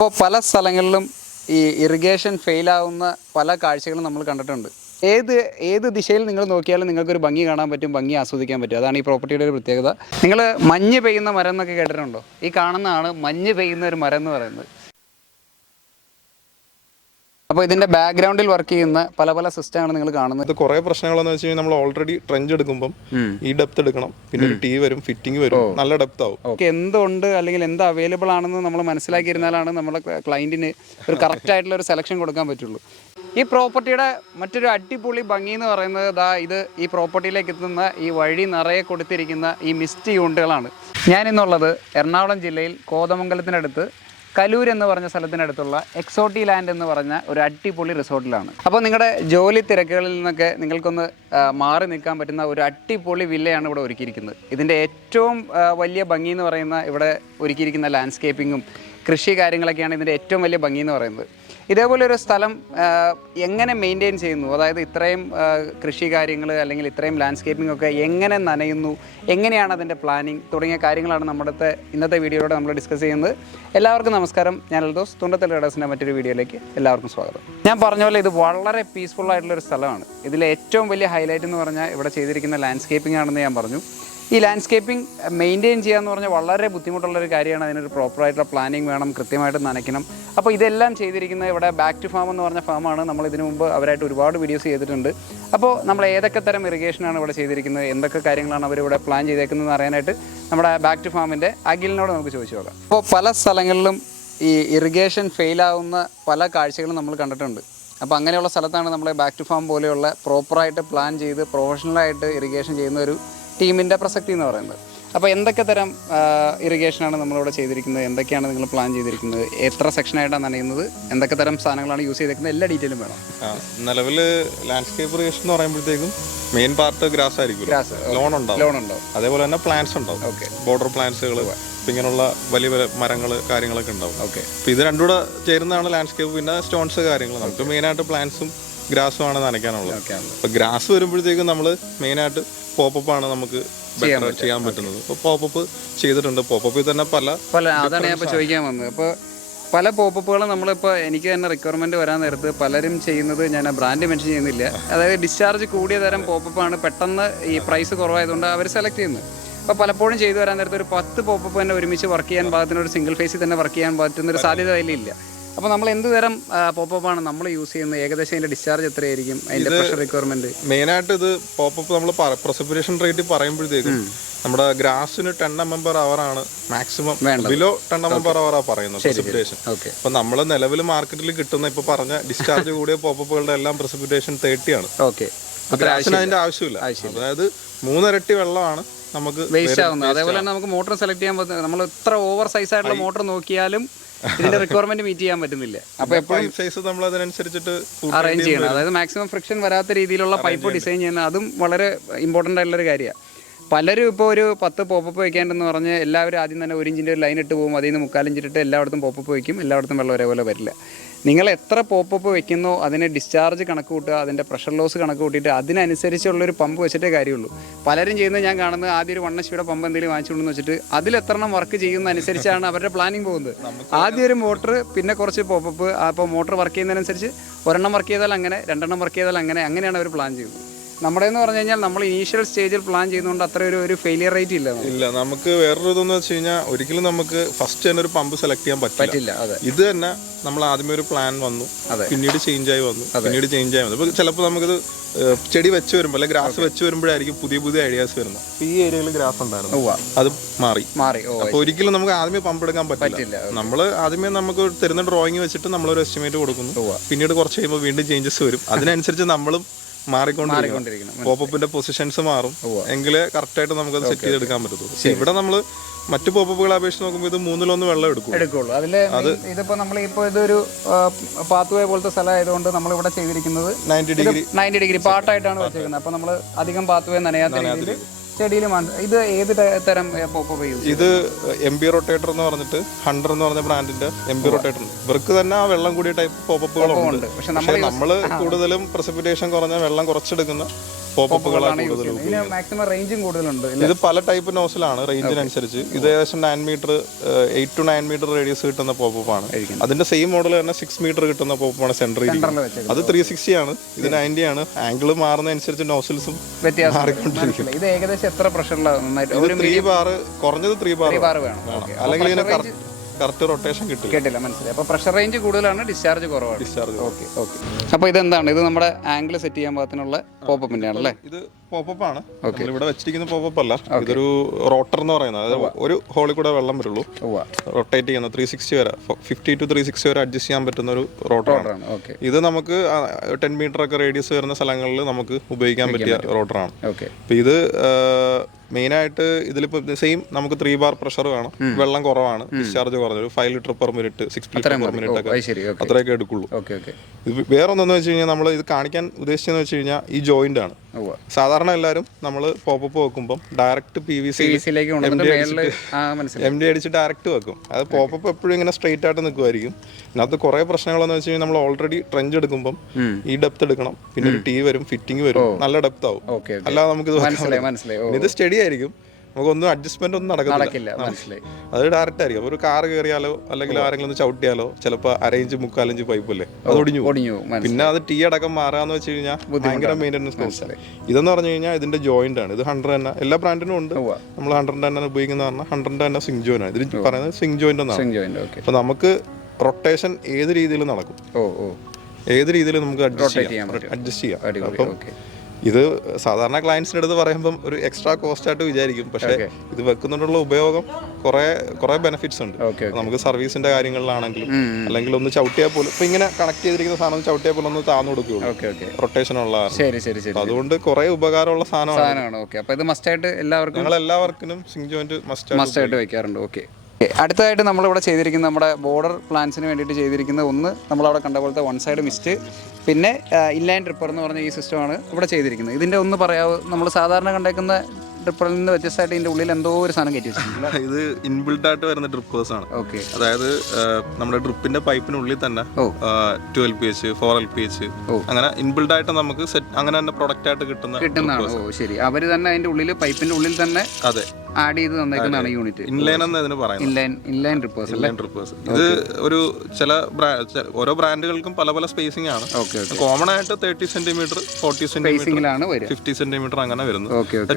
അപ്പോൾ പല സ്ഥലങ്ങളിലും ഈ ഇറിഗേഷൻ ഫെയിലാവുന്ന പല കാഴ്ചകളും നമ്മൾ കണ്ടിട്ടുണ്ട്. ഏത് ദിശയിൽ നിങ്ങൾ നോക്കിയാലും നിങ്ങൾക്കൊരു ഭംഗി കാണാൻ പറ്റും, ഭംഗി ആസ്വദിക്കാൻ പറ്റും. അതാണ് ഈ പ്രോപ്പർട്ടിയുടെ ഒരു പ്രത്യേകത. നിങ്ങൾ മഞ്ഞ് പെയ്യുന്ന മരം എന്നൊക്കെ കേട്ടിട്ടുണ്ടോ? ഈ കാണുന്നതാണ് മഞ്ഞ് പെയ്യുന്ന ഒരു മരം എന്ന് പറയുന്നത്. അപ്പോൾ ഇതിൻ്റെ ബാക്ക്ഗ്രൗണ്ടിൽ വർക്ക് ചെയ്യുന്ന പല പല സിസ്റ്റമാണ് നിങ്ങൾ കാണുന്നത്. ഇത് കുറേ പ്രശ്നങ്ങളെന്ന് വെച്ച് കഴിഞ്ഞാൽ നമ്മൾ ഓൾറെഡി ട്രെഞ്ച് എടുക്കുമ്പം ഈ ഡെപ്ത് എടുക്കണം, പിന്നെ ഒരു ടീ വരും, ഫിറ്റിംഗ് വരും, നല്ല ഡെപ്ത് ആവും. എന്തുണ്ട് അല്ലെങ്കിൽ എന്ത് അവൈലബിൾ ആണെന്ന് നമ്മൾ മനസ്സിലാക്കിയിരുന്നാലാണ് നമ്മുടെ ക്ലയൻറ്റിന് ഒരു കറക്റ്റ് ആയിട്ടുള്ള ഒരു സെലക്ഷൻ കൊടുക്കാൻ പറ്റുള്ളൂ. ഈ പ്രോപ്പർട്ടിയുടെ മറ്റൊരു അടിപൊളി ഭംഗി എന്ന് പറയുന്നത് ഈ പ്രോപ്പർട്ടിയിലേക്ക് എത്തുന്ന ഈ വഴി നിറയെ കൊടുത്തിരിക്കുന്ന ഈ മിസ്റ്റ് യൂണിറ്റുകളാണ്. ഞാനിന്നുള്ളത് എറണാകുളം ജില്ലയിൽ കോതമംഗലത്തിനടുത്ത് കലൂർ എന്ന് പറഞ്ഞ സ്ഥലത്തിനടുത്തുള്ള എക്സോട്ടി ലാൻഡ് എന്ന് പറഞ്ഞ ഒരു അടിപൊളി റിസോർട്ടിലാണ്. അപ്പോൾ നിങ്ങളുടെ ജോലി തിരക്കുകളിൽ നിന്നൊക്കെ നിങ്ങൾക്കൊന്ന് മാറി നിൽക്കാൻ പറ്റുന്ന ഒരു അടിപൊളി വില്ലയാണ് ഇവിടെ ഒരുക്കിയിരിക്കുന്നത്. ഇതിൻ്റെ ഏറ്റവും വലിയ ഭംഗി എന്ന് പറയുന്ന ഇവിടെ ഒരുക്കിയിരിക്കുന്ന ലാൻഡ്സ്കേപ്പിങ്ങും കൃഷി കാര്യങ്ങളൊക്കെയാണ് ഇതിൻ്റെ ഏറ്റവും വലിയ ഭംഗി എന്ന് പറയുന്നത്. ഇതേപോലെ ഒരു സ്ഥലം എങ്ങനെ മെയിൻറ്റെയിൻ ചെയ്യുന്നു, അതായത് ഇത്രയും കൃഷി കാര്യങ്ങൾ അല്ലെങ്കിൽ ഇത്രയും ലാൻഡ്സ്കേപ്പിംഗ് ഒക്കെ എങ്ങനെ നനയുന്നു, എങ്ങനെയാണ് അതിൻ്റെ പ്ലാനിങ് തുടങ്ങിയ കാര്യങ്ങളാണ് ഇന്നത്തെ വീഡിയോയിലൂടെ നമ്മൾ ഡിസ്കസ് ചെയ്യുന്നത്. എല്ലാവർക്കും നമസ്കാരം. ഞാൻ എൽദോസ്, തുണ്ടത്തൽ റേഡേഴ്സിൻ്റെ മറ്റൊരു വീഡിയോയിലേക്ക് എല്ലാവർക്കും സ്വാഗതം. ഞാൻ പറഞ്ഞ പോലെ ഇത് വളരെ പീസ്ഫുൾ ആയിട്ടുള്ളൊരു സ്ഥലമാണ്. ഇതിലെ ഏറ്റവും വലിയ ഹൈലൈറ്റ് എന്ന് പറഞ്ഞാൽ ഇവിടെ ചെയ്തിരിക്കുന്ന ലാൻഡ്സ്കേപ്പിംഗ് ആണെന്ന് ഞാൻ പറഞ്ഞു. ഈ ലാൻഡ്സ്കേപ്പിംഗ് മെയിൻറ്റെയിൻ ചെയ്യുക എന്ന് പറഞ്ഞാൽ വളരെ ബുദ്ധിമുട്ടുള്ളൊരു കാര്യമാണ്. അതിനൊരു പ്രോപ്പറായിട്ടുള്ള പ്ലാനിങ് വേണം, കൃത്യമായിട്ട് നനയ്ക്കണം. അപ്പോൾ ഇതെല്ലാം ചെയ്തിരിക്കുന്നത് ഇവിടെ ബാക്ക് ടു ഫാം എന്ന് പറഞ്ഞ ഫാമാണ്. നമ്മൾ ഇതിനു മുമ്പ് അവരായിട്ട് ഒരുപാട് വീഡിയോസ് ചെയ്തിട്ടുണ്ട്. അപ്പോൾ നമ്മൾ ഏതൊക്കെ തരം ഇറിഗേഷനാണ് ഇവിടെ ചെയ്തിരിക്കുന്നത്, എന്തൊക്കെ കാര്യങ്ങളാണ് അവരിവിടെ പ്ലാൻ ചെയ്തേക്കുന്നതെന്ന് അറിയാനായിട്ട് നമ്മുടെ ബാക്ക് ടു ഫാമിൻ്റെ അഖിലിനോട് നമുക്ക് ചോദിച്ചു നോക്കാം. അപ്പോൾ പല സ്ഥലങ്ങളിലും ഈ ഇറിഗേഷൻ ഫെയിലാവുന്ന പല കാഴ്ചകളും നമ്മൾ കണ്ടിട്ടുണ്ട്. അപ്പോൾ അങ്ങനെയുള്ള സ്ഥലത്താണ് നമ്മൾ ബാക്ക് ടു ഫാം പോലെയുള്ള പ്രോപ്പറായിട്ട് പ്ലാൻ ചെയ്ത് പ്രൊഫഷണലായിട്ട് ഇറിഗേഷൻ ചെയ്യുന്ന ഒരു ടീമിൻ്റെ പ്രസക്തി എന്ന് പറയുന്നത്. അപ്പോൾ എന്തൊക്കെ തരം ഇറിഗേഷനാണ് നമ്മളിവിടെ ചെയ്തിരിക്കുന്നത്, എന്തൊക്കെയാണ് നിങ്ങൾ പ്ലാൻ ചെയ്തിരിക്കുന്നത്, എത്ര സെക്ഷനായിട്ടാണ് നനയുന്നത്, എന്തൊക്കെ തരം സാധനങ്ങളാണ് യൂസ് ചെയ്തിരിക്കുന്നത്, എല്ലാ ഡീറ്റെയിലും വേണം. നിലവിൽ ലാൻഡ്സ്കേപ്പ് ഇറിഗേഷൻ എന്ന് പറയുമ്പോഴത്തേക്കും മെയിൻ പാർട്ട് ഗ്രാസ് ആയിരിക്കും. ലോൺ ഉണ്ടാവും. അതേപോലെ തന്നെ പ്ലാന്റ്സ് ഉണ്ടാവും. ബോർഡർ പ്ലാന്റ്സുകൾ, ഇങ്ങനെയുള്ള വലിയ വലിയ മരങ്ങൾ കാര്യങ്ങളൊക്കെ ഉണ്ടാവും. അപ്പോൾ ഇത് രണ്ടും കൂടെ ചേരുന്നതാണ് ലാൻഡ്സ്കേപ്പ്. പിന്നെ സ്റ്റോൺസ് കാര്യങ്ങൾ, നമുക്ക് മെയിനായിട്ട് പ്ലാന്റ്സും ഗ്രാസും ആണ് നനയ്ക്കാനുള്ളത്. അപ്പോൾ ഗ്രാസ് വരുമ്പോഴത്തേക്കും നമ്മൾ മെയിനായിട്ട് പോപ്പപ്പ് ആണ് നമുക്ക് ചെയ്യാൻ പറ്റുന്നത്. അപ്പോൾ പോപ്പപ്പ് ചെയ്തിട്ടുണ്ട്. പോപ്പപ്പിൽ തന്നെ അതാണ് ഞാൻ ഇപ്പോൾ ചോദിക്കാൻ വന്നത്. അപ്പോൾ പല പോപ്പപ്പുകളും നമ്മളിപ്പോൾ എനിക്ക് തന്നെ റിക്വയർമെൻറ്റ് വരാൻ നേരത്ത് പലരും ചെയ്യുന്നത്, ഞാൻ ആ ബ്രാൻഡ് മെൻഷൻ ചെയ്യുന്നില്ല, അതായത് ഡിസ്ചാർജ് കൂടിയ തരം പോപ്പപ്പാണ്. പെട്ടെന്ന് ഈ പ്രൈസ് കുറവായതുകൊണ്ട് അവർ സെലക്ട് ചെയ്യുന്നത്. അപ്പോൾ പലപ്പോഴും ചെയ്തു വരാൻ നേരത്ത് ഒരു 10 പോപ്പപ്പ് തന്നെ ഒരുമിച്ച് വർക്ക് ചെയ്യാൻ പാകത്തിന്, ഒരു സിംഗിൾ ഫേസിൽ തന്നെ വർക്ക് ചെയ്യാൻ പറ്റുന്നൊരു സാധ്യത അതിലില്ല. അപ്പോൾ നമ്മൾ എന്ത് തരം പോപ്പപ്പാണ് നമ്മൾ യൂസ് ചെയ്യുന്നത്, ഏകദേശം അതിൻ്റെ ഡിസ്ചാർജ് എത്രയായിരിക്കും, അതിൻ്റെ പ്രഷർ റിക്വയർമെൻറ്റ്? മെയിനായിട്ട് ഇത് പോപ്പപ്പ് നമ്മൾ പ്രസിപ്പിറ്റേഷൻ റേറ്റ് പറയുമ്പോഴത്തേക്കും നമ്മുടെ ഗ്രാസിന് 10 mm/h ആണ് മാക്സിമം. ബിലോ 10 mm/h പറയുന്നത് പ്രസിപ്പിറ്റേഷൻ. അപ്പോൾ നമ്മൾ നിലവിൽ മാർക്കറ്റിൽ കിട്ടുന്ന ഇപ്പോൾ പറഞ്ഞ ഡിസ്ചാർജ് കൂടിയ പോപ്പപ്പുകളുടെ എല്ലാം പ്രസിപ്പിറ്റേഷൻ 30 ആണ്. ഗ്രാസിന് അതിൻ്റെ ആവശ്യമില്ല. അതായത് 3 ഇരട്ടി വെള്ളമാണ് നമുക്ക് വേസ്റ്റ് ആവുന്നത്. അതേപോലെ തന്നെ നമുക്ക് മോട്ടർ സെലക്ട് ചെയ്യാൻ പറ്റുന്നത്, നമ്മൾ എത്ര ഓവർ സൈസ് ആയിട്ടുള്ള മോട്ടർ നോക്കിയാലും ഇതിന്റെ റിക്വയർമെന്റ് മീറ്റ് ചെയ്യാൻ പറ്റുന്നില്ല. അപ്പോൾ എപ്പോഴും സൈസ് നമ്മൾ അതിനനുസരിച്ചിട്ട് അറേഞ്ച് ചെയ്യണം. അതായത് മാക്സിമം ഫ്രിക്ഷൻ വരാത്ത രീതിയിലുള്ള പൈപ്പ് ഡിസൈൻ ചെയ്യുന്നത്, അതും വളരെ ഇമ്പോർട്ടൻ്റ് ആയിട്ടുള്ളൊരു കാര്യമാണ്. പലരും ഇപ്പോൾ ഒരു 10 പോപ്പപ്പ് വയ്ക്കാണ്ടെന്ന് പറഞ്ഞ് എല്ലാവരും ആദ്യം തന്നെ 1 ഇഞ്ചിൻ്റെ ഒരു ലൈൻ ഇട്ട് പോകും. അതിൽ നിന്ന് 3/4 ഇഞ്ചിട്ട് എല്ലായിടത്തും പോപ്പപ്പ് വയ്ക്കും. എല്ലായിടത്തും വെള്ളം ഒരേപോലെ വരില്ല. നിങ്ങൾ എത്ര പോപ്പപ്പ് വെക്കുന്നോ അതിന് ഡിസ്ചാർജ് കണക്ക് കൂട്ടുക, അതിൻ്റെ പ്രഷർ ലോസ് കണക്ക് കൂട്ടിയിട്ട് അതിനനുസരിച്ചുള്ളൊരു പമ്പ് വെച്ചിട്ടേ കാര്യമുള്ളൂ. പലരും ചെയ്യുന്നത് ഞാൻ കാണുന്നത്, ആദ്യം ഒരു 1 HP പമ്പ് എന്തെങ്കിലും വാങ്ങിച്ചുകൊണ്ടെന്ന് വെച്ചിട്ട് അതിൽ എത്രണ്ണം വർക്ക് ചെയ്യുന്നതനുസരിച്ചാണ് അവരുടെ പ്ലാനിങ് പോകുന്നത്. ആദ്യം ഒരു മോട്ടർ, പിന്നെ കുറച്ച് പോപ്പപ്പ്. അപ്പോൾ മോട്ടർ വർക്ക് ചെയ്യുന്നതിനനുസരിച്ച് 1 വർക്ക് ചെയ്താൽ അങ്ങനെ, 2 വർക്ക് ചെയ്താൽ അങ്ങനെയാണ് അവർ പ്ലാൻ ചെയ്യുന്നത്. നമ്മുടെ എന്ന് പറഞ്ഞു കഴിഞ്ഞാൽ നമ്മൾ ഇനീഷ്യൽ സ്റ്റേജിൽ പ്ലാൻ ചെയ്യുന്നതുകൊണ്ട് അത്ര ഒരു ഫെയിലിയർ റേറ്റ് ഇല്ല. നമുക്ക് വേറൊരു ഇതെന്ന് വെച്ച് കഴിഞ്ഞാൽ ഒരിക്കലും നമുക്ക് ഫസ്റ്റ് തന്നെ ഒരു പമ്പ് സെലക്ട് ചെയ്യാൻ പറ്റില്ല. ഇത് തന്നെ നമ്മൾ ആദ്യമേ ഒരു പ്ലാൻ വന്നു, പിന്നീട് ചേഞ്ച് ആയി വന്നു. അപ്പോൾ ചിലപ്പോൾ നമുക്കിത് ചെടി വെച്ച് വരുമ്പോൾ അല്ലെങ്കിൽ ഗ്രാസ് വെച്ച് വരുമ്പോഴായിരിക്കും പുതിയ ഐഡിയാസ് വരുന്നത്. ഈ ഏരിയയിൽ ഗ്രാസ് ഉണ്ടായിരുന്നു, അത് മാറി. അപ്പോൾ ഒരിക്കലും നമുക്ക് ആദ്യമേ പമ്പ് എടുക്കാൻ പറ്റില്ല. നമ്മൾ ആദ്യമേ നമുക്ക് തരുന്ന ഡ്രോയിങ് വെച്ചിട്ട് നമ്മളൊരു എസ്റ്റിമേറ്റ് കൊടുക്കുന്നു. പിന്നീട് കുറച്ച് കഴിയുമ്പോൾ വീണ്ടും ചേഞ്ചസ് വരും. അതിനനുസരിച്ച് നമ്മളും മാറിക്കൊണ്ടിരിക്കണം. പോപ്പപ്പിന്റെ പൊസിഷൻസ് മാറും, എങ്കിലേ കറക്റ്റായിട്ട് നമുക്കത് സെറ്റ് ചെയ്തെടുക്കാൻ പറ്റത്തുള്ളൂ. ഇവിടെ നമ്മൾ മറ്റു പോപ്പപ്പുകളെ അപേക്ഷിച്ച് നോക്കുമ്പോൾ ഇത് 1/3 വെള്ളം എടുക്കുള്ളൂ. ഇതിപ്പോ നമ്മളിപ്പോ ഇതൊരു പാത്വേ പോലത്തെ സ്ഥലം ആയതുകൊണ്ട് നമ്മളിവിടെ ചെയ്തിരിക്കുന്നത് 90 ഡിഗ്രി പാട്ടായിട്ടാണ് വെച്ചിരിക്കുന്നത്. അപ്പൊ നമ്മൾ അധികം പാത്വേ നനയാത്ത രീതിയിൽ ചെടിയിലും. ഇത് ഏത് തരം പോപ്പപ്പ് യൂസ്? ഇത് MB റൊട്ടേറ്റർ എന്ന് പറഞ്ഞിട്ട് 100 എന്ന് പറഞ്ഞ ബ്രാൻഡിന്റെ MB റൊട്ടേറ്റർ. ഇവർക്ക് തന്നെ ആ വെള്ളം കൂടിയ ടൈപ്പ് പോപ്പപ്പുകളുണ്ട്. പക്ഷെ നമ്മൾ കൂടുതലും പ്രസിപ്പിറ്റേഷൻ കുറഞ്ഞ വെള്ളം കുറച്ചെടുക്കുന്ന പോപ്പപ്പുകളാണ് കൂടുതൽ. ഇതിന് മാക്സിമം റേഞ്ചും കൂടുതലുണ്ട്. ഇത് പല ടൈപ്പ് നോസിലാണ് റേഞ്ചിനനുസരിച്ച്. ഇത് ഏകദേശം 9 മീറ്റർ 8 to 9 മീറ്റർ റേഡിയസ് കിട്ടുന്ന പോപ്പപ്പാണ്. അതിന്റെ സെയിം മോഡൽ തന്നെ 6 മീറ്റർ കിട്ടുന്ന പോപ്പപ്പാണ് സെൻട്രൽ. അത് 360 ആണ്, ഇത് 90 ആണ്. ആംഗിൾ മാറുന്നതനുസരിച്ച് നോസിൽസും മാറിക്കൊണ്ടിരിക്കും. ഇത് ഏകദേശം എത്ര പ്രഷറിലാണ്? 3 ബാർ, കുറഞ്ഞത് 3 ബാർ വേണം, അല്ലെങ്കിൽ കറക്റ്റ് റൊട്ടേഷൻ കിട്ടില്ല. മനസ്സിലായി. അപ്പോൾ പ്രഷർ റേഞ്ച് കൂടുതലാണ്, ഡിസ്ചാർജ് കുറവാണ്. Okay okay. അപ്പോൾ ഇതെന്താണ്? ഇത് നമ്മുടെ ആംഗിൾ സെറ്റ് ചെയ്യാൻ പാകത്തിനുള്ള പോപ്പപ്പിന്റെ ആണല്ലേ? ഇത് പോപ്പപ്പ് ആണ്. ഇവിടെ വെച്ചിരിക്കുന്ന പോപ്പപ്പ് അല്ല, ഇതൊരു റോട്ടർ എന്ന് പറയുന്നത്. അതായത് ഒരു ഹോളിൽ കൂടെ വെള്ളം വരുള്ളൂ, റൊട്ടേറ്റ് ചെയ്യുന്ന 360 വരെ 50 to 360 വരെ അഡ്ജസ്റ്റ് ചെയ്യാൻ പറ്റുന്ന ഒരു റോട്ടറാണ്. ഇത് നമുക്ക് 10 മീറ്റർ ഒക്കെ റേഡിയസ് വരുന്ന സ്ഥലങ്ങളിൽ നമുക്ക് ഉപയോഗിക്കാൻ പറ്റിയ റോട്ടറാണ്. അപ്പോൾ ഇത് മെയിനായിട്ട് ഇതിലിപ്പോൾ സെയിം നമുക്ക് 3 ബാർ പ്രഷർ വേണം, വെള്ളം കുറവാണ്, ഡിസ്ചാർജ് കുറഞ്ഞൊരു 5 litre per minute 6 litre per minute ഒക്കെ അത്രയൊക്കെ എടുക്കുള്ളൂ. ഇത് വേറെ ഒന്നെന്ന് വെച്ച് കഴിഞ്ഞാൽ നമ്മൾ ഇത് കാണിക്കാൻ ഉദ്ദേശിച്ചതെന്ന് വെച്ച് കഴിഞ്ഞാൽ ഈ ജോയിന്റ് ആണ്. സാധാരണ എല്ലാവരും നമ്മൾ പോപ്പപ്പ് വെക്കുമ്പോൾ ഡയറക്റ്റ് PVC MD അടിച്ച് ഡയറക്റ്റ് വെക്കും. അത് പോപ്പപ്പ് എപ്പോഴും ഇങ്ങനെ സ്ട്രെയിറ്റ് ആയിട്ട് നിൽക്കുമായിരിക്കും. ഇതിനകത്ത് കുറേ പ്രശ്നങ്ങളെന്ന് വെച്ച് കഴിഞ്ഞാൽ നമ്മൾ ഓൾറെഡി ട്രെഞ്ച് എടുക്കുമ്പോൾ ഈ ഡെപ്ത് എടുക്കണം, പിന്നെ ഒരു വരും, ഫിറ്റിംഗ് വരും, നല്ല ഡെപ്ത് ആവും. അല്ലാതെ നമുക്ക് ഇത് സ്റ്റഡി ആയിരിക്കും, നമുക്കൊന്നും അഡ്ജസ്റ്റ്മെന്റ് ഒന്നും നടക്കില്ല. അത് ഡയറക്റ്റ് ആയിരിക്കും. ഒരു കാർ കയറിയാലോ അല്ലെങ്കിൽ ആരെങ്കിലും ഒന്ന് ചവിട്ടിയാലോ ചിലപ്പോൾ 1.5 ഇഞ്ച് 3/4 ഇഞ്ച് പൈപ്പ് അല്ലേ, അത് ഒടിഞ്ഞു. പിന്നെ അത് ടീ അടക്കം മാറാന്ന് വെച്ച് കഴിഞ്ഞാൽ ഭയങ്കര മെയിൻ്റെനൻസ് കോസ്റ്റ്. ഇതെന്ന് പറഞ്ഞു കഴിഞ്ഞാൽ ഇതിന്റെ ജോയിന്റ് ആണ്. ഇത് 100 തന്നെ, എല്ലാ ബ്രാൻഡിനും ഉണ്ട്. നമ്മൾ 100 തന്നെ ഉപയോഗിക്കുന്ന പറഞ്ഞാൽ 100 തന്നെ സ്വിംഗ് ജോയിന്റ് ആണ്. ഇതിൽ പറയുന്നത് സ്വിംഗ് ജോയിന്റ് എന്നാണ്. അപ്പൊ നമുക്ക് റൊട്ടേഷൻ ഏത് രീതിയിൽ നടക്കും, ഏത് രീതിയിൽ നമുക്ക് അഡ്ജസ്റ്റ് ചെയ്യാം. അപ്പം ഇത് സാധാരണ ക്ലയൻസിൻ്റെ അടുത്ത് പറയുമ്പം ഒരു എക്സ്ട്രാ കോസ്റ്റ് ആയിട്ട് വിചാരിക്കും, പക്ഷേ ഇത് വെക്കുന്നതിനുള്ള ഉപയോഗം കുറെ ബെനിഫിറ്റ്സ് ഉണ്ട്. നമുക്ക് സർവീസിന്റെ കാര്യങ്ങളിലാണെങ്കിലും അല്ലെങ്കിൽ ഒന്ന് ചവിട്ടിയാൽ പോലും ഇപ്പൊ ഇങ്ങനെ കണക്ട് ചെയ്തിരിക്കുന്ന സാധനം ചവിട്ടിയാൽ പോലും ഒന്ന് താന്നു കൊടുക്കുകയുള്ളൂ, റൊട്ടേഷൻ ഉള്ള. അതുകൊണ്ട് കുറെ ഉപകാരമുള്ള സാധനമാണ്. ഞങ്ങൾ എല്ലാവർക്കും സ്വിംഗ് ജോയിന്റ് മസ്റ്റ് ആയിട്ട് വെക്കാറുണ്ട്. ഓക്കെ. അടുത്തതായിട്ട് നമ്മളിവിടെ ചെയ്തിരിക്കുന്ന നമ്മുടെ ബോർഡർ പ്ലാൻസിന് വേണ്ടിയിട്ട് ചെയ്തിരിക്കുന്നത്, ഒന്ന് നമ്മളവിടെ കണ്ട പോലത്തെ 1 സൈഡ് മിസ്റ്റ്, പിന്നെ ഇൻലൈൻ ഡ്രിപ്പർ എന്ന് പറഞ്ഞ ഈ സിസ്റ്റമാണ് ഇവിടെ ചെയ്തിരിക്കുന്നത്. ഇതിൻ്റെ ഒന്ന് പറയാമോ? നമ്മൾ സാധാരണ കണ്ടേക്കുന്ന ഡ്രിപ്പറിൽ നിന്ന് വ്യത്യസ്തമായിട്ട് ഇതിൻ്റെ ഉള്ളിൽ എന്തോ ഒരു സാധനം കയറ്റി വെച്ചിട്ടുണ്ട്. ഇത് ഇൻബിൽഡ് ആയിട്ട് വരുന്ന ഡ്രിപ്പേഴ്സ് ആണ്. അതായത് നമ്മുടെ ഡ്രിപ്പിന്റെ പൈപ്പിനുള്ളിൽ തന്നെ 12pH 4LPH അങ്ങനെ ഇൻബിൽഡ് ആയിട്ട് നമുക്ക് സെറ്റ് അങ്ങനെ തന്നെ പ്രൊഡക്റ്റ് ആയിട്ട് കിട്ടുന്നതാണ്. ശരി, അവർ തന്നെ അതിന്റെ ഉള്ളിൽ പൈപ്പിന്റെ ഉള്ളിൽ തന്നെ ആഡ് ചെയ്ത് തന്നേക്കുന്നതാണ് യൂണിറ്റ്. ഇൻലൈൻ എന്ന് ഇതിന് പറയുന്നത്. ഇൻലൈൻ ഡ്രിപ്പേഴ്സ്. ഇത് ഒരു ഓരോ ബ്രാൻഡുകൾക്കും പല പല സ്പേസിംഗ് ആണ്. കോമൺ ആയിട്ട് 30 സെന്റിമീറ്റർ 40 സെന്റിമീറ്റർ 50 സെന്റിമീറ്റർ അങ്ങനെ വരുന്നത്.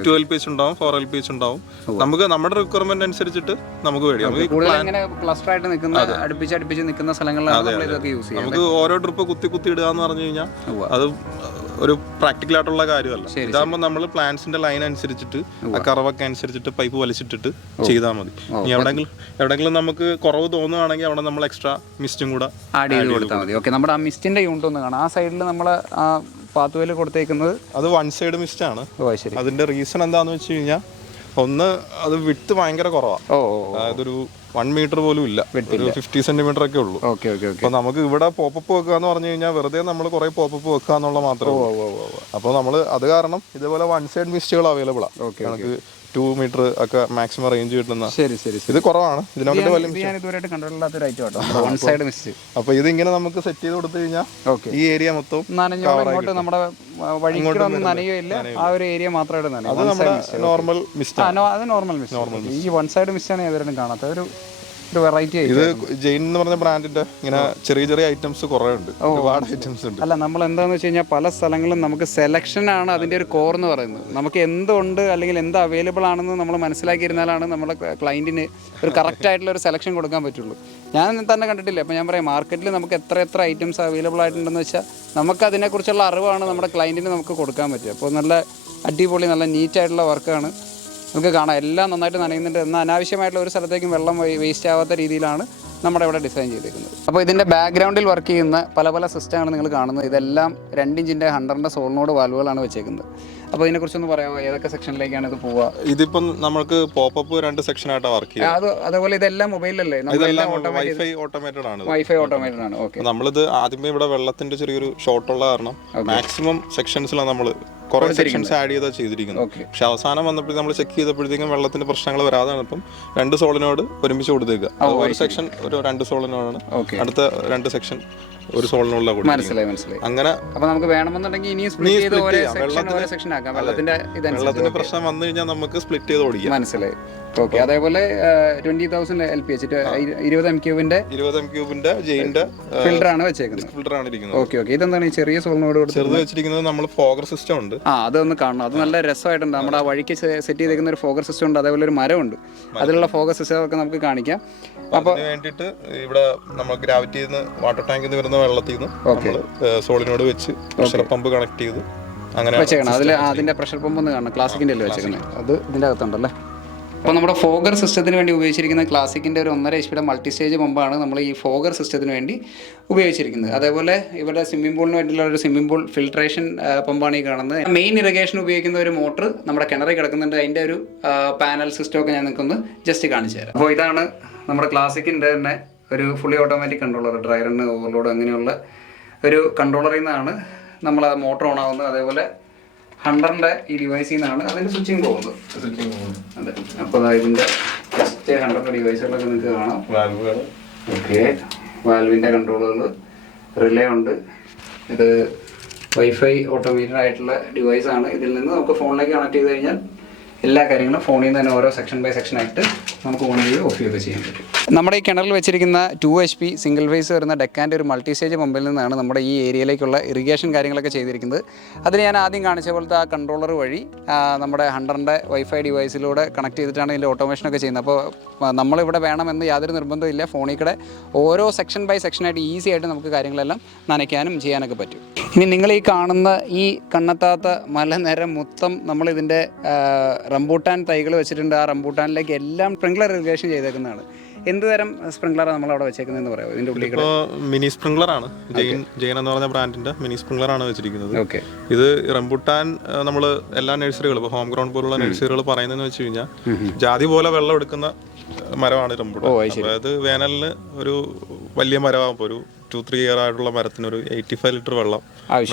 12pH ഉണ്ടാവും, 4LPH ഉണ്ടാവും. നമുക്ക് നമ്മുടെ റിക്വയർമെന്റ് അനുസരിച്ചിട്ട് നമുക്ക് ക്ലസ്റ്റർ ആയിട്ട് നിൽക്കുന്ന അടുപ്പിച്ച് നിൽക്കുന്ന സ്ഥലങ്ങളിലാണ് ഇതൊക്കെ യൂസ് ചെയ്യുന്നത്. നമുക്ക് ഓരോ ട്രിപ്പ് കുത്തി ഇടുക എന്ന് പറഞ്ഞു കഴിഞ്ഞാൽ അത് ഒരു പ്രാക്ടിക്കൽ ആയിട്ടുള്ള കാര്യമല്ല. ഇതാകുമ്പോൾ നമ്മൾ പ്ലാന്റ്സിന്റെ ലൈൻ അനുസരിച്ചിട്ട് ആ കറവൊക്കെ അനുസരിച്ചിട്ട് പൈപ്പ് വലിച്ചിട്ടിട്ട് ചെയ്താൽ മതി. ഇനി എവിടെയെങ്കിലും നമുക്ക് കുറവ് തോന്നുകയാണെങ്കിൽ അവിടെ നമ്മൾ എക്സ്ട്രാ മിസ്റ്റും കൂടെ ആഡ് ചെയ്ത് കൊടുത്താൽ മതി. ഓക്കെ. നമ്മുടെ ആ മിസ്റ്റിന്റെ യൂണിറ്റ് ഒന്ന് കാണാം. ആ സൈഡിൽ നമ്മൾ ആ പാത്വേയിൽ കൊടുത്തേക്കുന്നത് അത് 1 സൈഡ് മിസ്റ്റ് ആണ്. അതിന്റെ റീസൺ എന്താന്ന് വെച്ച് കഴിഞ്ഞാൽ, ഒന്ന് അത് വിട്ട് ഭയങ്കര കുറവാണ്. അതായത് ഒരു 1 മീറ്റർ പോലും ഇല്ല, ഒരു 50 സെന്റിമീറ്റർ ഒക്കെ ഉള്ളൂ. അപ്പൊ നമുക്ക് ഇവിടെ പോപ്പപ്പ് വെക്കുക എന്ന് പറഞ്ഞു കഴിഞ്ഞാൽ വെറുതെ നമ്മൾ കുറെ പോപ്പപ്പ് വെക്കുക എന്നുള്ള മാത്രമേ. അപ്പൊ നമ്മൾ അത് കാരണം ഇതേപോലെ 1 സൈഡ് മിസ്റ്റുകൾ അവൈലബിൾ ആണ്. നമുക്ക് 2 മീറ്റർ ഒക്കെ മാക്സിമം റേഞ്ച് കിട്ടുന്ന. ഇത് കുറവാണ്, അപ്പൊ ഇത് ഇങ്ങനെ നമുക്ക് സെറ്റ് ചെയ്ത് കൊടുത്തു കഴിഞ്ഞാൽ ഈ ഏരിയ മൊത്തം നമ്മുടെ നനയില്ല, ആ ഒരു ഏരിയ മാത്രമായിട്ട് നോർമൽ മിസ്റ്റ്. അത് നോർമൽ മിസ്റ്റ്. ഈ 1 സൈഡ് മിസ്റ്റ് ആണ് ഏവരും കാണാത്ത ഒരു വെറൈറ്റി. ഇത് ജെയിൻ എന്ന് പറഞ്ഞ ബ്രാൻഡിന്റെ ഇങ്ങനെ ചെറിയ ഐറ്റംസ് കുറെ ഉണ്ട്, ഒരുപാട് ഐറ്റംസ് ഉണ്ട്. അല്ല, നമ്മൾ എന്താണെന്ന് വെച്ച് കഴിഞ്ഞാൽ പല സ്ഥലങ്ങളിലും നമുക്ക് സെലക്ഷൻ ആണ് അതിന്റെ ഒരു കോർ എന്ന് പറയുന്നത്. നമുക്ക് എന്തുണ്ട് അല്ലെങ്കിൽ എന്ത് അവൈലബിൾ ആണെന്ന് നമ്മൾ മനസ്സിലാക്കിയിരുന്നാലാണ് നമ്മുടെ ക്ലയന്റിന് ഒരു കറക്റ്റ് ആയിട്ടുള്ള ഒരു സെലക്ഷൻ കൊടുക്കാൻ പറ്റുള്ളൂ. ഞാൻ തന്നെ കണ്ടിട്ടില്ല. അപ്പോൾ ഞാൻ പറയാം, മാർക്കറ്റിൽ നമുക്ക് എത്ര ഐറ്റംസ് അവൈലബിൾ ആയിട്ടുണ്ടെന്ന് വെച്ചാൽ നമുക്ക് അതിനെക്കുറിച്ചുള്ള അറിവാണ് നമ്മുടെ ക്ലയന്റിന് നമുക്ക് കൊടുക്കാൻ പറ്റുക. അപ്പോൾ നല്ല അടിപൊളി നല്ല നീറ്റായിട്ടുള്ള വർക്കാണ് നമുക്ക് കാണാം. എല്ലാം നന്നായിട്ട് നനയുന്നുണ്ട്. എന്നാൽ അനാവശ്യമായിട്ടുള്ള ഒരു സ്ഥലത്തേക്കും വെള്ളം വേസ്റ്റ് ആവാത്ത രീതിയിലാണ് നമ്മുടെ ഇവിടെ ഡിസൈൻ ചെയ്തിരിക്കുന്നത്. അപ്പോൾ ഇതിൻ്റെ ബാക്ക്ഗ്രൗണ്ടിൽ വർക്ക് ചെയ്യുന്ന പല സിസ്റ്റമാണ് നിങ്ങൾ കാണുന്നത്. ഇതെല്ലാം 2 ഇഞ്ചിൻ്റെ 100ന്റെ സോളിനോട് വാൽവുകളാണ് വെച്ചേക്കുന്നത്. അപ്പോൾ ഇതിനെക്കുറിച്ചൊന്ന് പറയാമോ? ഏതൊക്കെ സെക്ഷനിലേക്കാണ് ഇത് പോവുക? ഇതിപ്പം നമുക്ക് പോപ്പപ്പ് 2 സെക്ഷനായിട്ടാണ് വർക്ക് ചെയ്യുന്നത്. അതേപോലെ ഇതെല്ലാം മൊബൈലല്ലേ? വൈഫൈ ഓട്ടോമേറ്റഡ് ആണ്. ഓക്കെ. നമ്മളിത് ആദ്യമേ ഇവിടെ വെള്ളത്തിന്റെ ചെറിയൊരു ഷോർട്ടുള്ള കാരണം മാക്സിമം സെക്ഷൻസിലാണ് നമ്മൾ കുറെ സെക്ഷൻസ് ആഡ് ചെയ്താ ചെയ്തിരിക്കുന്നത്. പക്ഷെ അവസാനം വന്നപ്പോൾ നമ്മൾ ചെക്ക് ചെയ്തപ്പോഴത്തേക്കും വെള്ളത്തിന്റെ പ്രശ്നങ്ങൾ വരാതാണ് ഇപ്പം 2 സോളിനോട് ഒരുമിച്ച് കൊടുത്തേക്കുക. ഒരു സെക്ഷൻ ഒരു 2 സോളിനോടാണ്, അടുത്ത 2 സെക്ഷൻ ഒരു സോളിനുള്ള മനസ്സിലായി. അങ്ങനെ അപ്പൊ നമുക്ക് വേണമെന്നുണ്ടെങ്കിൽ ഇനി വെള്ളത്തിന്റെ പ്രശ്നം വന്നു കഴിഞ്ഞാൽ നമുക്ക് സ്പ്ലിറ്റ് ചെയ്ത് ഓടിക്കാം. മനസ്സിലായി. ഓക്കെ. അതേപോലെ 20,000 LPH 20 M3 ജെയിന്റെ ഫിൽറ്റർ ആണ് വെച്ചേക്കുന്നത്. ഫിൽറ്റർ ആണ് ഇരിക്കുന്നത്. ഓക്കെ. ഇതെന്താണ് ഈ ചെറിയ സോളിനോട് ചെറുത് വെച്ചിരിക്കുന്നത്? നമ്മൾ ഫോഗർ സിസ്റ്റം ഉണ്ട്. അതൊന്ന് കാണണം. അത് നല്ല രസമായിട്ടുണ്ട്. നമ്മുടെ ആ വഴിക്ക് സെറ്റ് ചെയ്തേക്കുന്ന ഒരു ഫോഗർ സിസ്റ്റം ഉണ്ട്. അതേപോലെ ഒരു മരമുണ്ട്. അതിലുള്ള ഫോഗർ സിസ്റ്റം ഒക്കെ നമുക്ക് കാണിക്കാം. അപ്പൊ അതിന് വേണ്ടിയിട്ട് ഇവിടെ നമ്മൾ ഗ്രാവിറ്റിയിൽ നിന്ന് വാട്ടർ ടാങ്കിൽ നിന്ന് വരുന്ന വെള്ളത്തിൽ നിന്ന് നമ്മൾ സോളിനോട് വെച്ച് പ്രഷർ പമ്പ് കണക്ട് ചെയ്ത് അങ്ങനെ വെച്ചേക്കണം. അതിന്റെ പ്രഷർ പമ്പ് ഒന്ന് കാണണം. ക്ലാസിക്കിന്റെ അല്ലേ വെച്ചേക്കുന്നത്? അത് ഇതിന്റെ അകത്തുണ്ടല്ലേ. അപ്പോൾ നമ്മുടെ ഫോഗർ സിസ്റ്റത്തിന് വേണ്ടി ഉപയോഗിച്ചിരിക്കുന്ന ക്ലാസിക്കിൻ്റെ ഒരു 1.5 HP മൾട്ടി സ്റ്റേജ് പമ്പാണ് നമ്മൾ ഈ ഫോഗർ സിസ്റ്റത്തിന് വേണ്ടി ഉപയോഗിച്ചിരിക്കുന്നത്. അതേപോലെ ഇവിടെ സ്വിമ്മിംഗ് പൂളിന് വേണ്ടിയുള്ള ഒരു സ്വിമ്മിംഗ് പൂൾ ഫിൽട്രേഷൻ പമ്പാണ് ഈ കാണുന്നത്. മെയിൻ ഇറിഗേഷൻ ഉപയോഗിക്കുന്ന ഒരു മോട്ടർ നമ്മുടെ കിണറിൽ കിടക്കുന്നുണ്ട്. അതിൻ്റെ ഒരു പാനൽ സിസ്റ്റമൊക്കെ ഞാൻ നിങ്ങൾക്കൊന്ന് ജസ്റ്റ് കാണിച്ചു തരാം. അപ്പോൾ ഇതാണ് നമ്മുടെ ക്ലാസിക്കിൻ്റെ തന്നെ ഒരു fully automatic controller. Dry run, overload അങ്ങനെയുള്ള ഒരു കൺട്രോളറിൽ നിന്നാണ് നമ്മൾ ആ മോട്ടർ ഓൺ ആവുന്നത്. അതേപോലെ 100ന്റെ ഈ ഡിവൈസിൽ നിന്നാണ് അതിൻ്റെ സ്വിച്ചിങ് പോകുന്നത്. അതെ. അപ്പോൾ ഇതിൻ്റെ ജസ്റ്റ് 100 ഡിവൈസുകളൊക്കെ നിങ്ങൾക്ക് കാണാം. ഓക്കെ. വാൽവിൻ്റെ കൺട്രോളുകൾ, റിലേ ഉണ്ട്. ഇത് വൈഫൈ ഓട്ടോമേറ്റഡ് ആയിട്ടുള്ള ഡിവൈസാണ്. ഇതിൽ നിന്ന് നമുക്ക് ഫോണിലേക്ക് കണക്ട് ചെയ്ത് കഴിഞ്ഞാൽ എല്ലാ കാര്യങ്ങളും ഫോണിൽ നിന്ന് തന്നെ ഓരോ സെക്ഷൻ ബൈ സെക്ഷൻ ആയിട്ട് നമുക്ക് ഓൺ ചെയ്ത് ഓഫ് ചെയ്ത് ചെയ്യാൻ പറ്റും. നമ്മുടെ ഈ കിണറിൽ വെച്ചിരിക്കുന്ന 2 HP സിംഗിൾ ഫേസ് വരുന്ന ഡെക്കാൻ്റെ ഒരു മൾട്ടി സ്റ്റേജ് പമ്പിൽ നിന്നാണ് നമ്മുടെ ഈ ഏരിയയിലേക്കുള്ള ഇറിഗേഷൻ കാര്യങ്ങളൊക്കെ ചെയ്തിരിക്കുന്നത്. അതിന് ഞാൻ ആദ്യം കാണിച്ച പോലത്തെ ആ കൺട്രോളർ വഴി നമ്മുടെ 100ന്റെ വൈഫൈ ഡിവൈസിലൂടെ കണക്ട് ചെയ്തിട്ടാണ് ഇതിൻ്റെ ഓട്ടോമേഷനൊക്കെ ചെയ്യുന്നത്. അപ്പോൾ നമ്മളിവിടെ വേണമെന്ന് യാതൊരു നിർബന്ധമില്ല. ഫോണിൽ കൂടെ ഓരോ സെക്ഷൻ ബൈ സെക്ഷനായിട്ട് ഈസി ആയിട്ട് നമുക്ക് കാര്യങ്ങളെല്ലാം നനയ്ക്കാനും ചെയ്യാനൊക്കെ പറ്റും. ഇനി നിങ്ങൾ ഈ കാണുന്ന ഈ കണ്ണെത്താത്ത മലനിര മൊത്തം നമ്മളിതിൻ്റെ റംബൂട്ടാൻ തൈകൾ വെച്ചിട്ടുണ്ട്. ആ റംബൂട്ടാനിലേക്ക് എല്ലാം സ്പ്രിംഗ്ലർ ഇറിഗേഷൻ ചെയ്തേക്കുന്നതാണ്. എന്ത് തരം സ്പ്രിംഗ്ലറാണ് നമ്മൾ അവിടെ വെച്ചേക്കുന്നതെന്ന് പറയാം? ഇതിന്റെ ഉള്ളിൽ മിനി സ്പ്രിംഗ്ലർ ആണ്. ജെയിൻ എന്ന് പറഞ്ഞ ബ്രാൻഡിന്റെ മിനി സ്പ്രിംഗ്ലർ ആണ് വെച്ചിരിക്കുന്നത്. ഓക്കെ. ഇത് റംബൂട്ടാൻ നമ്മൾ എല്ലാ നഴ്സറികളും ഇപ്പോൾ ഹോം ഗ്രൗണ്ട് പോലുള്ള നഴ്സറികൾ പറയുന്നതെന്ന് വെച്ച് കഴിഞ്ഞാൽ ജാതി പോലെ വെള്ളം എടുക്കുന്ന മരമാണ് റംബൂട്ടാൻ. അതായത് വേനലിന് ഒരു വലിയ മരമാകുമ്പോൾ ഒരു 2-3 ഇയർ ആയിട്ടുള്ള മരത്തിന് ഒരു 85 ലിറ്റർ വെള്ളം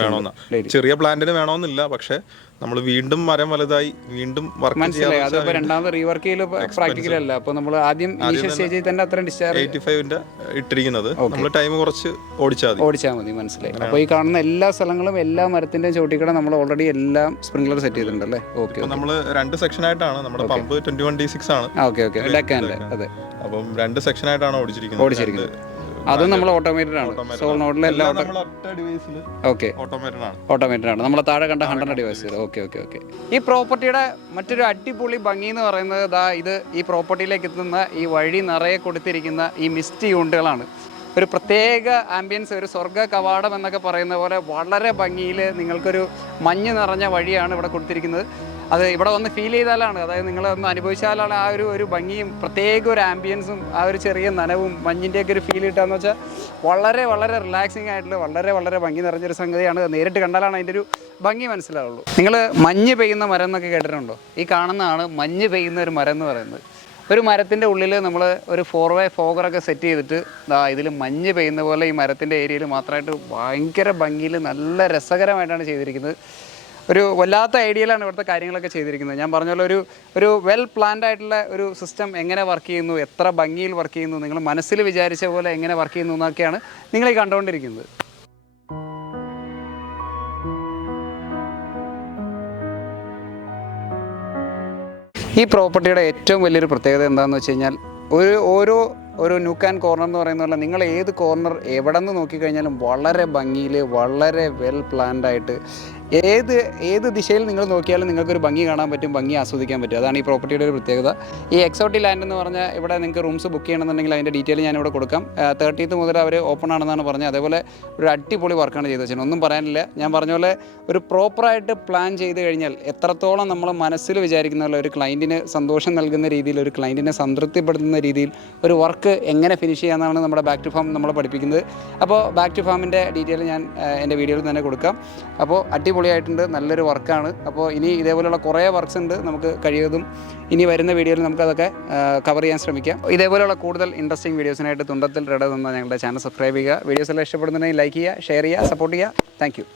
വേണമെന്ന. ചെറിയ പ്ലാന്റിന് വേണമെന്നില്ല, പക്ഷെ നമ്മൾ വീണ്ടും മരം വലുതായി വീണ്ടും മനസ്സിലായി. അതിപ്പോ രണ്ടാമത് റീവർക്ക് ചെയ്യൽ പ്രാക്ടിക്കൽ അല്ല. അപ്പൊ നമ്മൾ ആദ്യം ഇനീഷ്യൽ സ്റ്റേജിൽ തന്നെ അത്രയും ഡിസ്ചാർജ് 85ന്റെ ഇട്ടിരിക്കുന്നത് നമ്മൾ ടൈം കുറച്ച് ഓടിച്ചാൽ മതി. മനസ്സിലായി. അപ്പൊ ഈ കാണുന്ന എല്ലാ സ്ഥലങ്ങളും എല്ലാ മരത്തിന്റെ ചോട്ടിക്കൂടെ നമ്മൾ ഓൾറെഡി എല്ലാം സ്പ്രിംഗ്ലർ സെറ്റ് ചെയ്തിട്ടുണ്ടല്ലേ? ഓക്കെ. നമ്മൾ 2 സെക്ഷൻ ആയിട്ടാണ് നമ്മുടെ പമ്പ് 21D6 ആണ്. ഓക്കെ. ഡെക്കാൻ്റെ. അതെ. അപ്പം 2 സെക്ഷൻ ആയിട്ടാണ് ഓടിച്ചിരിക്കുന്നത്. അത് നമ്മൾ ഓട്ടോമേറ്റഡ് ആണ്. സോളിനോഡിൽ എല്ലാം ഓട്ടോമേറ്റഡ് ആണ്. നമ്മൾ താഴെ കണ്ട 100 ഡിവൈസ്. ഓക്കെ. ഈ പ്രോപ്പർട്ടിയുടെ മറ്റൊരു അടിപൊളി ഭംഗി എന്ന് പറയുന്നത് ഇത് ഈ പ്രോപ്പർട്ടിയിലേക്ക് എത്തുന്ന ഈ വഴി നിറയെ കൊടുത്തിരിക്കുന്ന ഈ മിസ്റ്റ് യൂണിറ്റുകളാണ്. ഒരു പ്രത്യേക ആംബിയൻസ്, ഒരു സ്വർഗ്ഗ കവാടം എന്നൊക്കെ പറയുന്ന പോലെ വളരെ ഭംഗിയിൽ നിങ്ങൾക്കൊരു മഞ്ഞ് നിറഞ്ഞ വഴിയാണ് ഇവിടെ കൊടുത്തിരിക്കുന്നത്. അത് ഇവിടെ വന്ന് ഫീൽ ചെയ്താലാണ്, അതായത് നിങ്ങളൊന്ന് അനുഭവിച്ചാലാണ് ആ ഒരു ഭംഗിയും പ്രത്യേക ഒരു ആംബിയൻസും ആ ഒരു ചെറിയ നനവും മഞ്ഞിൻ്റെയൊക്കെ ഒരു ഫീൽ കിട്ടുകയെന്ന് വെച്ചാൽ വളരെ റിലാക്സിങ് ആയിട്ടുള്ള വളരെ ഭംഗി നിറഞ്ഞൊരു സംഗതിയാണ്. നേരിട്ട് കണ്ടാലാണ് അതിൻ്റെ ഒരു ഭംഗി മനസ്സിലാവുള്ളൂ. നിങ്ങൾ മഞ്ഞ് പെയ്യുന്ന മരം എന്നൊക്കെ കേട്ടിട്ടുണ്ടോ? ഈ കാണുന്നതാണ് മഞ്ഞ് പെയ്യുന്ന ഒരു മരം എന്ന് പറയുന്നത്. ഒരു മരത്തിൻ്റെ ഉള്ളിൽ നമ്മൾ ഒരു 4-way ഫോഗറൊക്കെ സെറ്റ് ചെയ്തിട്ട് ഇതിൽ മഞ്ഞ് പെയ്യുന്ന പോലെ ഈ മരത്തിൻ്റെ ഏരിയയിൽ മാത്രമായിട്ട് ഭയങ്കര ഭംഗിയിൽ നല്ല രസകരമായിട്ടാണ് ചെയ്തിരിക്കുന്നത്. ഒരു വല്ലാത്ത ഐഡിയയിലാണ് ഇവിടുത്തെ കാര്യങ്ങളൊക്കെ ചെയ്തിരിക്കുന്നത്. ഞാൻ പറഞ്ഞ പോലെ ഒരു വെൽ പ്ലാൻഡ് ആയിട്ടുള്ള ഒരു സിസ്റ്റം എങ്ങനെ വർക്ക് ചെയ്യുന്നു, എത്ര ഭംഗിയിൽ വർക്ക് ചെയ്യുന്നു, നിങ്ങൾ മനസ്സിൽ വിചാരിച്ച പോലെ എങ്ങനെ വർക്ക് ചെയ്യുന്നു എന്നൊക്കെയാണ് നിങ്ങൾ ഈ കണ്ടുകൊണ്ടിരിക്കുന്നത്. ഈ പ്രോപ്പർട്ടിയുടെ ഏറ്റവും വലിയൊരു പ്രത്യേകത എന്താണെന്ന് വെച്ച് കഴിഞ്ഞാൽ ഒരു നുക്ക് ആൻഡ് കോർണർ എന്ന് പറയുന്ന പോലെ നിങ്ങൾ ഏത് കോർണർ എവിടെ നിന്ന് നോക്കിക്കഴിഞ്ഞാലും വളരെ ഭംഗിയിൽ വളരെ വെൽ പ്ലാൻഡ് ആയിട്ട് ഏത് ദിശയിൽ നിങ്ങൾ നോക്കിയാലും നിങ്ങൾക്കൊരു ഭംഗി കാണാൻ പറ്റും, ഭംഗി ആസ്വദിക്കാൻ പറ്റും. അതാണ് ഈ പ്രോപ്പർട്ടിയുടെ ഒരു പ്രത്യേകത. ഈ എക്സോട്ടി ലാൻഡ് എന്ന് പറഞ്ഞാൽ ഇവിടെ നിങ്ങൾക്ക് റൂംസ് ബുക്ക് ചെയ്യണമെന്നുണ്ടെങ്കിൽ അതിൻ്റെ ഡീറ്റെയിൽ ഞാനിവിടെ കൊടുക്കാം. 30th മുതൽ അവർ ഓപ്പൺ ആണെന്നാണ് പറഞ്ഞത്. അതേപോലെ ഒരു അടിപൊളി വർക്കാണ് ചെയ്ത് വെച്ചത്, ഒന്നും പറയാനില്ല. ഞാൻ പറഞ്ഞ പോലെ ഒരു പ്രോപ്പറായിട്ട് പ്ലാൻ ചെയ്ത് കഴിഞ്ഞാൽ എത്രത്തോളം നമ്മൾ മനസ്സിൽ വിചാരിക്കുന്ന പോലെ ഒരു ക്ലയൻറ്റിന് സന്തോഷം നൽകുന്ന രീതിയിൽ, ഒരു ക്ലയൻറ്റിനെ സംതൃപ്തിപ്പെടുത്തുന്ന രീതിയിൽ ഒരു വർക്ക് എങ്ങനെ ഫിനിഷ് ചെയ്യാമെന്നാണ് നമ്മുടെ ബാക്ക് ടു ഫാം നമ്മളെ പഠിപ്പിക്കുന്നത്. അപ്പോൾ ബാക്ക് ടു ഫാമിൻ്റെ ഡീറ്റെയിൽ ഞാൻ എൻ്റെ വീഡിയോയിൽ തന്നെ കൊടുക്കാം. അപ്പോൾ അടിപൊളിയായിട്ടുണ്ട്, നല്ലൊരു വർക്കാണ്. അപ്പോൾ ഇനി ഇതേപോലെയുള്ള കുറേ വർക്ക്സ് ഉണ്ട്. നമുക്ക് കഴിയുന്നതും ഇനി വരുന്ന വീഡിയോയിൽ നമുക്കതൊക്കെ കവർ ചെയ്യാൻ ശ്രമിക്കാം. ഇതേപോലെയുള്ള കൂടുതൽ ഇൻട്രസ്റ്റിംഗ് വീഡിയോസിനായിട്ട് തുണ്ടത്തിൽ റെഡ് എന്ന ഞങ്ങളുടെ ചാനൽ സബ്സ്ക്രൈബ് ചെയ്യുക. വീഡിയോസ് എല്ലാം ഇഷ്ടപ്പെടുന്നുണ്ടെങ്കിൽ ലൈക്ക് ചെയ്യുക, ഷെയർ ചെയ്യുക, സപ്പോർട്ട് ചെയ്യുക. Thank you.